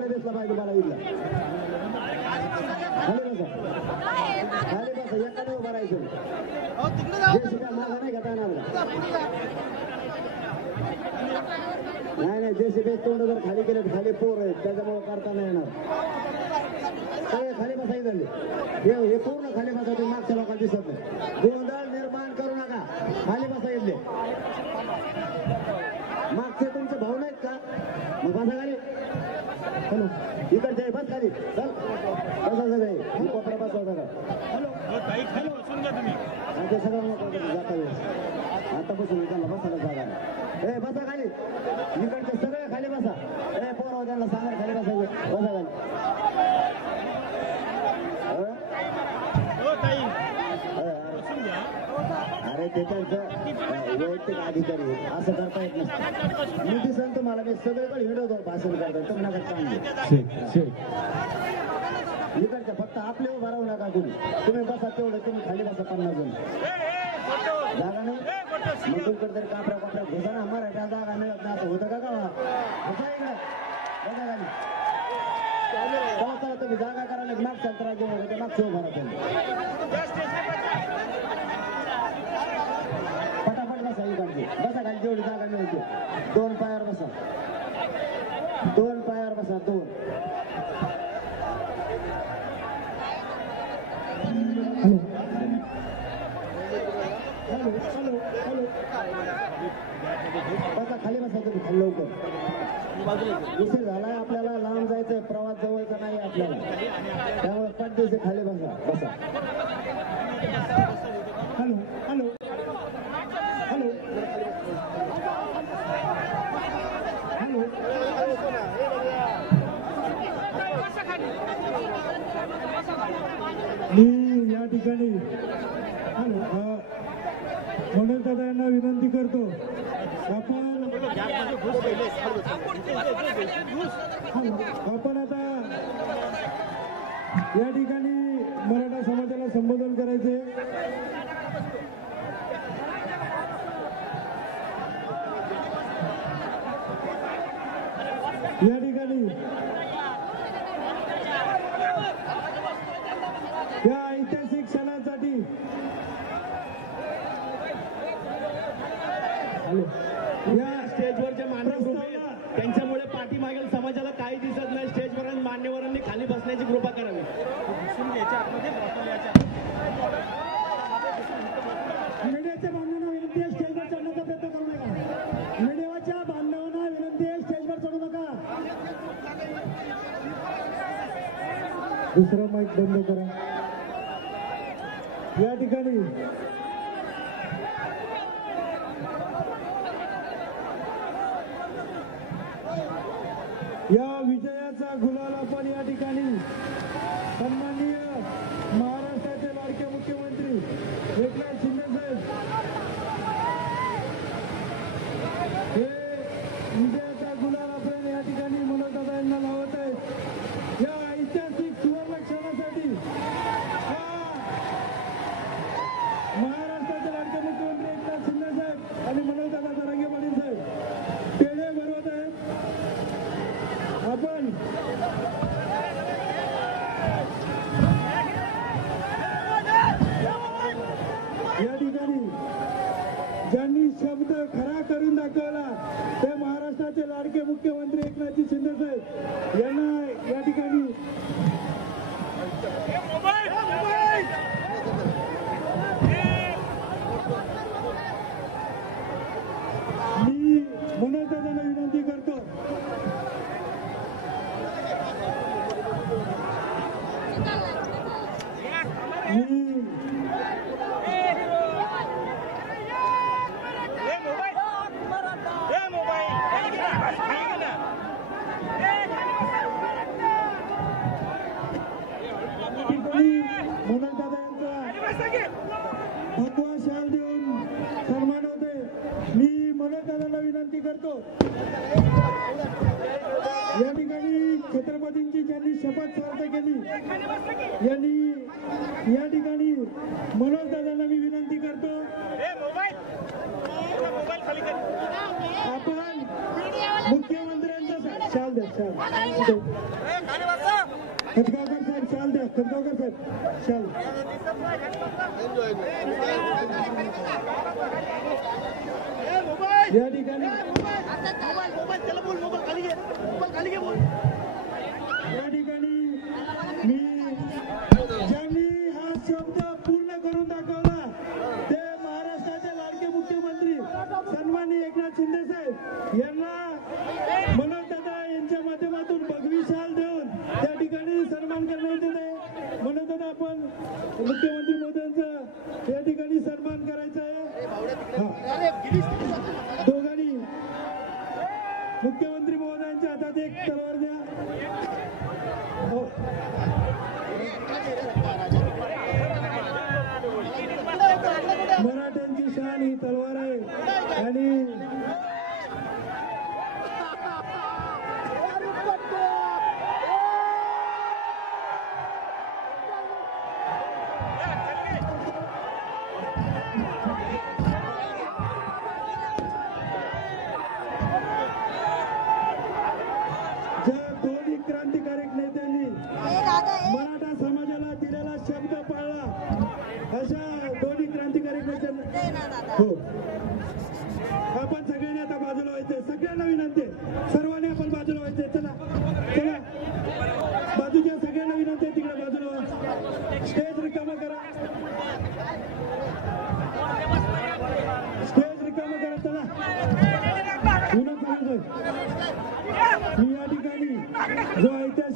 नाही दिसला पाहिजे मला इथला खाली बसा एकाने उभा राहायचं मागा नाही घेता येणार नाही जेसीबी तोंड जर खाली केले खाली पोर आहेत त्याच्यामुळे करता नाही येणार सगळे खाली बसायचं हे पूर्ण खाली बसा तुम्ही मागच्या लोकांना दिसत नाही गोंधळ निर्माण करू नका खाली बसायचे मागचे तुमचे भाऊ नाहीत का मग बसा खाली हॅलो इकडचे बस खाली चल बसा सगळे कोपरा बसवा सगळं हॅलो बसून घ्या तुम्ही ते सगळं जाता वेळेस आता बसून त्यांना बसायला जागा ए बसा खाली इकडचे सगळे खाली बसा ए पोराव त्यांना सांगा खाली बसायचं बसा खाली अरे ते त्यांचं वैयक्तिक अधिकारी असं करता येत नसतं मी दिसन तुम्हाला मी सगळीकडे व्हिडिओ भाषण करतो तुम्ही नका चांगले इकडच्या फक्त आपले उभा राहू नका तुम्ही बसा तेवढं तुम्ही खाली बसा 50 जण जागा नाही मग तुमकडे तरी कापऱ्या घुसा ना मराठ्या जागा मिळत नाही असं होतं का बसा इकडे बसा खाली चला तुम्ही जागा करा नाही मागच्या अंतरा घेऊन ते मागचं उभा राहतो पटापट बसा इकडची बसा खाली जेवढी जागा मिळते 2 पायावर बसा 2 पायावर बसा 2 बसा खाली बसा तुम्ही खाली लवकर उशीर झालाय आपल्याला लांब जायचंय प्रवास जवळचा नाही आपल्याला त्यामुळे 5 दिवशी खाली बसा हॅलो हॅलो हॅलो हॅलो मी या ठिकाणी मनोज दादा यांना विनंती करतो आपण आता या ठिकाणी मराठा समाजाला संबोधन करायचे या ठिकाणी या ऐतिहासिक क्षणासाठी या स्टेजवरचे मान्यवर त्यांच्यामुळे पाठीमागील समाजाला काही दिसत नाही स्टेजवर मान्यवरांनी खाली बसण्याची कृपा करावी मीडियाच्या बांधवांना विनंती आहे स्टेजवर चढण्याचा प्रयत्न करू नका मीडियाच्या बांधवांना विनंती आहे स्टेजवर चढू नका दुसरा माईक बंद करा या ठिकाणी या विजयाचा गुलाल आपण या ठिकाणी सन्माननीय महाराष्ट्राचे लाडके मुख्यमंत्री एकनाथ शिंदे साहेब हे विजयाचा गुलाल आपण या ठिकाणी मनोज दादा यांना लावत आहेत या ऐतिहासिक सुवर्ण क्षणासाठी महाराष्ट्राचे लाडके मुख्यमंत्री एकनाथ शिंदे साहेब आणि मनोज दादा जरांगे पाटील साहेब पेढे भरवत आहेत आपण या ठिकाणी ज्यांनी शब्द खरा करून दाखवला ते महाराष्ट्राचे लाडके मुख्यमंत्री एकनाथजी शिंदे साहेब यांना या ठिकाणी मी मनोज दादांना विनंती करतो मनोज दादा यांचा भगवा शाल देऊन सन्मान होते मी मनोज दादांना विनंती करतो या ठिकाणी छत्रपतींची ज्यांनी शपथ स्वार्थ केली यांनी या ठिकाणी मनोज दादांना मी विनंती करतो आपण मुख्यमंत्र्यांचा शाल द्या शाल खटगावकर साहेब शाल द्या खटगावकर साहेब शाल या ठिकाणी या ठिकाणी मी ज्यांनी हा शब्द पूर्ण करून दाखवला ते महाराष्ट्राचे लाडके मुख्यमंत्री सन्माननीय एकनाथ शिंदे साहेब यांना मनोज दादा यांच्या माध्यमातून पदवी शाल देऊन त्या ठिकाणी सन्मान करण्यात येत आहे. मनोज दादा आपण मुख्यमंत्री मोदयांचा या ठिकाणी सन्मान करायचा आहे. दोघांनी मुख्यमंत्री महोदयांच्या हातात एक तलवार द्या. हो. मराठ्यांची शान ही तलवार आहे आणि ज्या दोन्ही क्रांतिकारक नेत्यांनी मराठा समाजाला दिलेला शब्द पाळला अशा दोन्ही क्रांतिकारक नेत्यांना हो आपण सगळ्यांनी आता बाजूला व्हायचंय. सगळ्यांना विनंती आहे, सर्वांनी आपण बाजूला व्हायचंय. चला चला बाजूच्या सगळ्यांना विनंती आहे, तिकडे बाजूला व्हा. स्टेज रिकामा करा, स्टेज रिकामा करा. चला विनंती करतोय मी या ठिकाणी जो ऐतिहासिक